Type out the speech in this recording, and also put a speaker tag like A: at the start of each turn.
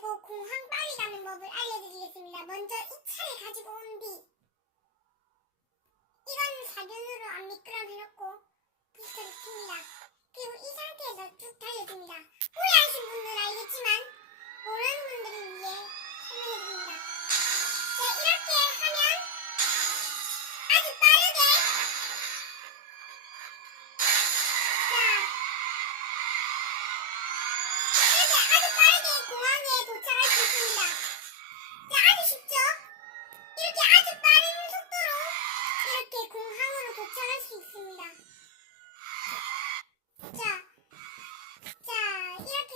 A: 가지고 공항 빨리 가는 법을 알려드리겠습니다. 먼저 이 차를 가지고 온 뒤 이건 사륜으로 안 미끄럼해놓고 부스터를 틉니다. 그리고 이 상태에서 쭉 달려줍니다. 후회하신 분들은 알겠지만 모르는 분들을 위해 설명해드립니다. 네, 이렇게 하면 아주 빠르게 자 이렇게 아주 빠르게 공항에 바로 도착할 수 있습니다. 자, 자, 이렇게